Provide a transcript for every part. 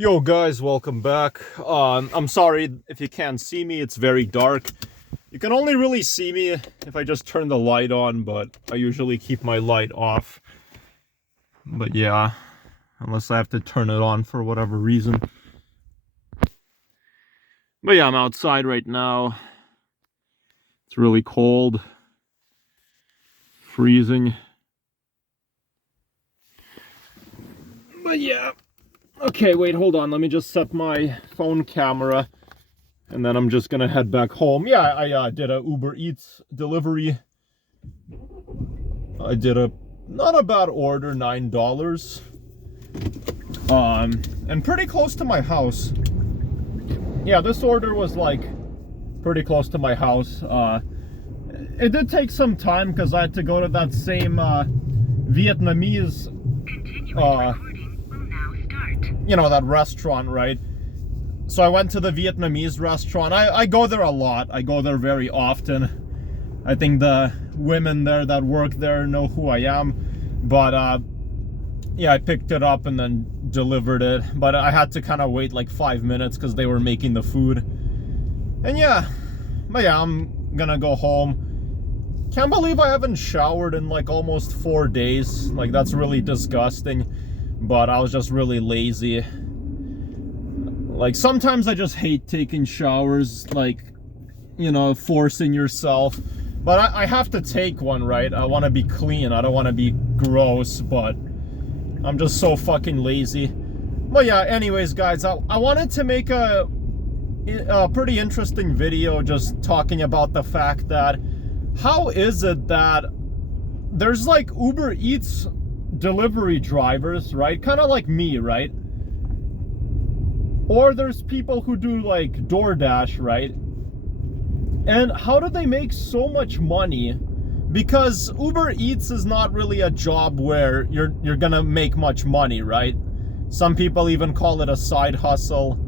Yo guys, welcome back. I'm sorry if you can't see me, it's very dark. You can only really see me if I just turn the light on, but I usually keep my light off. But yeah, unless I have to turn it on for whatever reason. But yeah, I'm outside right now. It's really cold. Freezing. But yeah. Okay, wait, hold on. Let me just set my phone camera. And then I'm just gonna head back home. Yeah, I did a Uber Eats delivery. I did a not a bad order, $9. And pretty close to my house. Yeah, this order was like pretty close to my house. It did take some time because I had to go to that same Vietnamese you know, that restaurant, right? So I went to the Vietnamese restaurant. I go there a lot. I go there very often. I think the women there that work there know who I am. But yeah, I picked it up and then delivered it. But I had to kind of wait like 5 minutes because they were making the food. And yeah, but yeah, I'm gonna go home. Can't believe I haven't showered in like almost 4 days. Like, that's really disgusting. But I was just really lazy. Like, sometimes I just hate taking showers, like, you know, forcing yourself. But I have to take one, right? I want to be clean. I don't want to be gross, but I'm just so fucking lazy. But yeah, anyways, guys, I wanted to make a pretty interesting video just talking about the fact that how is it that there's like Uber Eats delivery drivers, right? Kind of like me, right? Or there's people who do like DoorDash, right? And how do they make so much money? Because Uber Eats is not really a job where you're gonna make much money, right? Some people even call it a side hustle.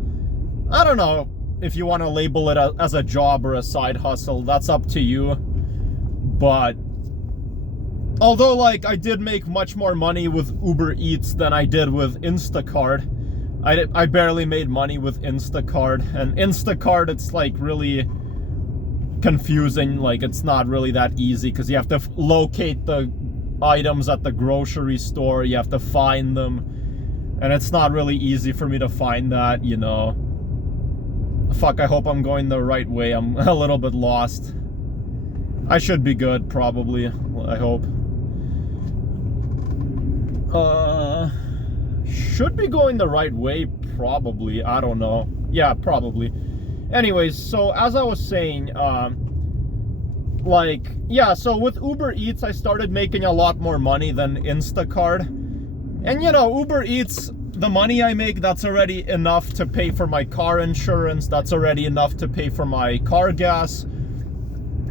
I don't know if you want to label it as a job or a side hustle. That's up to you. But although, like, I did make much more money with Uber Eats than I did with Instacart. I barely made money with Instacart. And Instacart, it's like really confusing. Like, it's not really that easy because you have to locate the items at the grocery store. You have to find them. And it's not really easy for me to find that, you know. Fuck, I hope I'm going the right way. I'm a little bit lost. I should be good, probably. I hope. Should be going the right way, probably. I don't know. Yeah, probably. Anyways, so as I was saying, like, yeah, so with Uber Eats, I started making a lot more money than Instacart. And, you know, Uber Eats, the money I make, that's already enough to pay for my car insurance. That's already enough to pay for my car gas.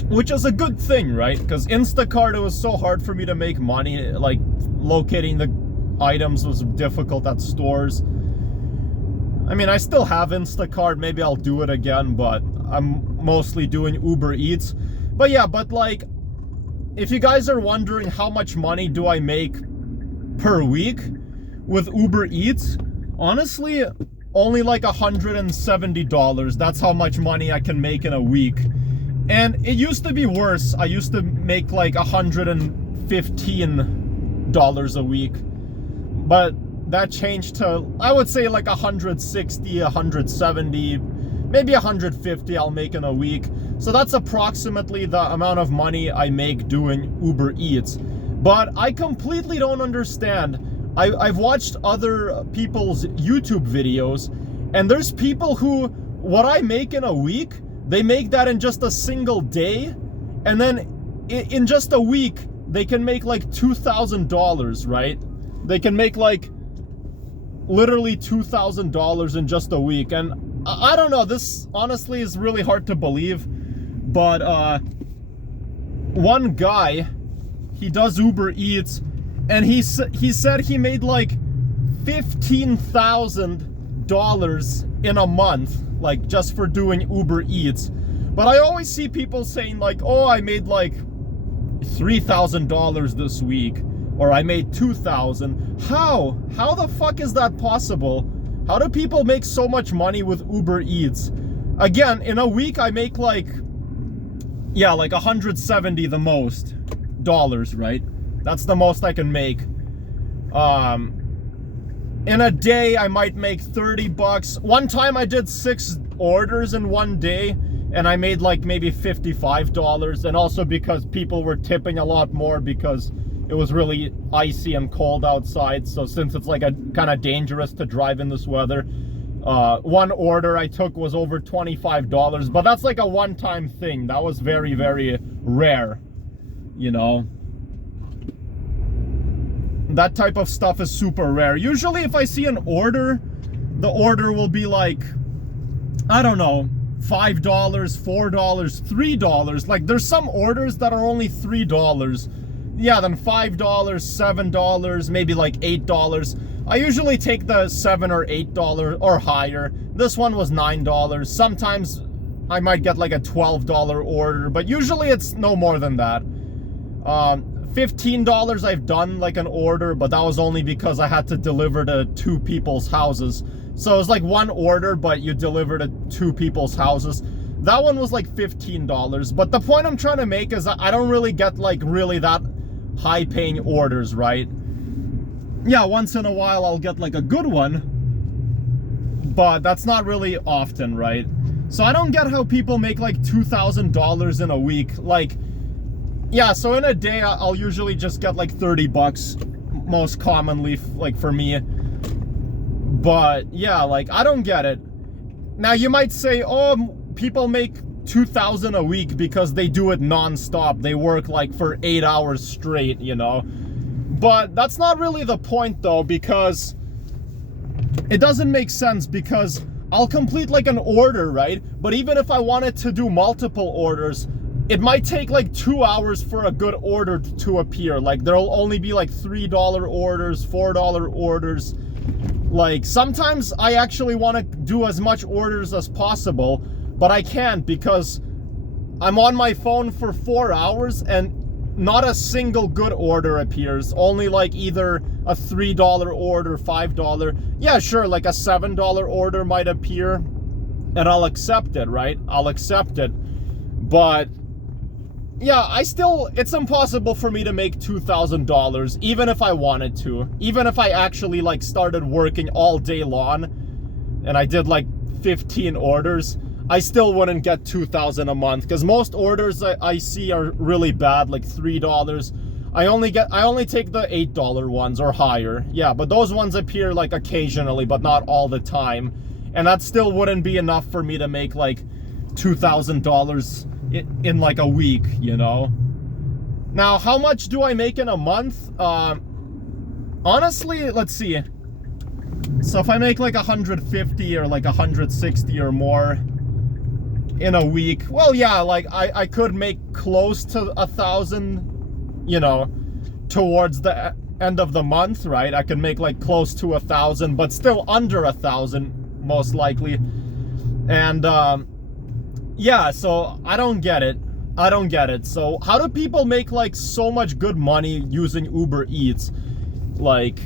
Which is a good thing, right? Because Instacart, it was so hard for me to make money. Like, locating the items was difficult at stores. I mean, I still have Instacart. Maybe I'll do it again, but I'm mostly doing Uber Eats. But yeah, but like, if you guys are wondering how much money do I make per week with Uber Eats, honestly, only like $170. That's how much money I can make in a week. And it used to be worse. I used to make like $115 a week. But that changed to, I would say, like 160, 170, maybe 150 I'll make in a week. So that's approximately the amount of money I make doing Uber Eats. But I completely don't understand. I've watched other people's YouTube videos, and there's people who, what I make in a week, they make that in just a single day, and then in just a week, they can make like $2,000, right? They can make like literally $2,000 in just a week. And I don't know, this honestly is really hard to believe. But one guy, he does Uber Eats, and he said he made like $15,000 in a month, like just for doing Uber Eats. But I always see people saying like, oh, I made like $3,000 this week, or I made $2,000. How the fuck is that possible How do people make so much money with Uber Eats? Again, in a week I make like, yeah, like 170 the most dollars, right? That's the most I can make. In a day I might make 30 bucks. One time I did 6 orders in one day and I made like maybe $55, and also because people were tipping a lot more because it was really icy and cold outside. So since it's like a kind of dangerous to drive in this weather, one order I took was over $25, but that's like a one-time thing. That was very, very rare, you know. That type of stuff is super rare. Usually if I see an order, the order will be like, I don't know, $5, $4, $3. Like there's some orders that are only $3. Yeah, then $5, $7, maybe like $8. I usually take the $7 or $8 or higher. This one was $9. Sometimes I might get like a $12 order, but usually it's no more than that. $15 I've done like an order, but that was only because I had to deliver to 2 people's houses. So it was like one order, but you deliver to 2 people's houses. That one was like $15. But the point I'm trying to make is I don't really get like really that high paying orders, right? Yeah, once in a while I'll get like a good one, but that's not really often, right? So I don't get how people make like $2,000 in a week. Like, yeah, so in a day I'll usually just get like 30 bucks most commonly, like for me. But yeah, like I don't get it. Now you might say, oh, people make 2,000 a week because they do it non-stop. They work like for 8 hours straight, you know. But that's not really the point though, because it doesn't make sense, because I'll complete like an order, right? But even if I wanted to do multiple orders, it might take like 2 hours for a good order to appear. Like there'll only be like $3 orders, $4 orders. Like sometimes I actually want to do as much orders as possible, but I can't because I'm on my phone for 4 hours and not a single good order appears. Only like either a $3 order, $5. Yeah, sure, like a $7 order might appear and I'll accept it, right? I'll accept it. But yeah, it's impossible for me to make $2,000 even if I wanted to. Even if I actually like started working all day long and I did like 15 orders, I still wouldn't get 2,000 a month, because most orders I see are really bad, like $3. I only take the $8 ones or higher. Yeah, but those ones appear like occasionally, but not all the time. And that still wouldn't be enough for me to make like $2,000 in like a week, you know. Now, how much do I make in a month? Honestly, let's see. So if I make like 150 or like 160 or more in a week, well, yeah, like I could make close to 1,000, you know, towards the end of the month, right? I can make like close to 1,000, but still under 1,000 most likely. And yeah, so I don't get it. I don't get it. So how do people make like so much good money using Uber Eats? Like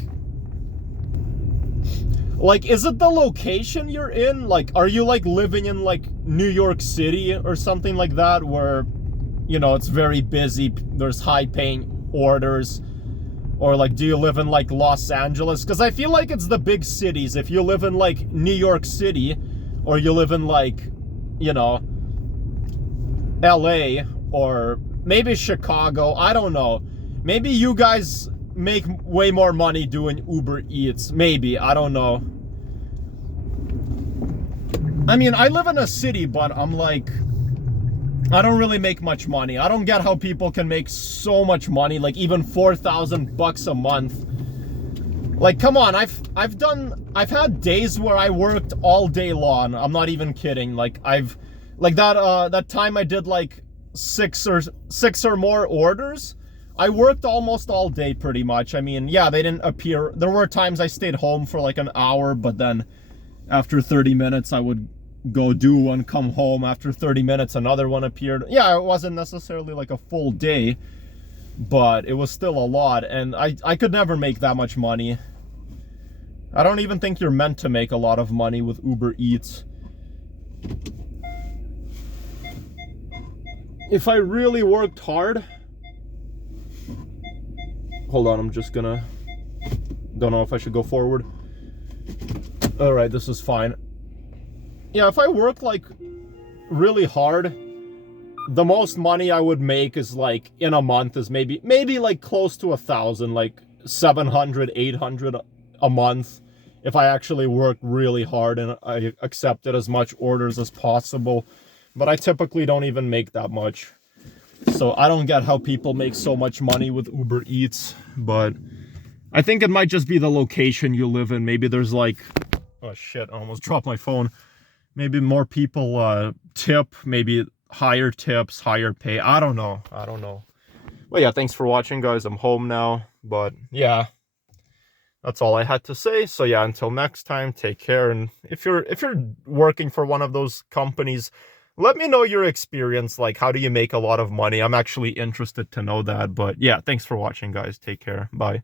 is it the location you're in? Like, are you like living in like New York City or something like that, where, you know, it's very busy, there's high paying orders? Or like, do you live in like Los Angeles? Because I feel like it's the big cities. If you live in like New York City, or you live in like, you know, LA, or maybe Chicago, I don't know. Maybe you guys make way more money doing Uber Eats. Maybe, I don't know. I mean, I live in a city, but I'm like, I don't really make much money. I don't get how people can make so much money, like even 4,000 bucks a month. Like, come on, I've had days where I worked all day long. I'm not even kidding. Like that time I did like six or more orders. I worked almost all day pretty much. I mean, yeah, they didn't appear. There were times I stayed home for like an hour, but then after 30 minutes I would go do one, come home. After 30 minutes another one appeared. Yeah, it wasn't necessarily like a full day, but it was still a lot, and I could never make that much money. I don't even think you're meant to make a lot of money with Uber Eats. If I really worked hard... Hold on, I'm just gonna... Don't know if I should go forward. Alright, this is fine. Yeah, if I worked like really hard, the most money I would make is like in a month is maybe like close to 1,000, like 700, 800 a month. If I actually worked really hard and I accepted as much orders as possible. But I typically don't even make that much. So I don't get how people make so much money with Uber Eats. But I think it might just be the location you live in. Maybe there's like... Oh shit, I almost dropped my phone. Maybe more people tip, maybe higher tips, higher pay. I don't know. Well, yeah, thanks for watching, guys. I'm home now. But yeah, that's all I had to say. So yeah, until next time, take care. And if you're working for one of those companies, let me know your experience. Like, how do you make a lot of money? I'm actually interested to know that. But yeah, thanks for watching, guys. Take care. Bye.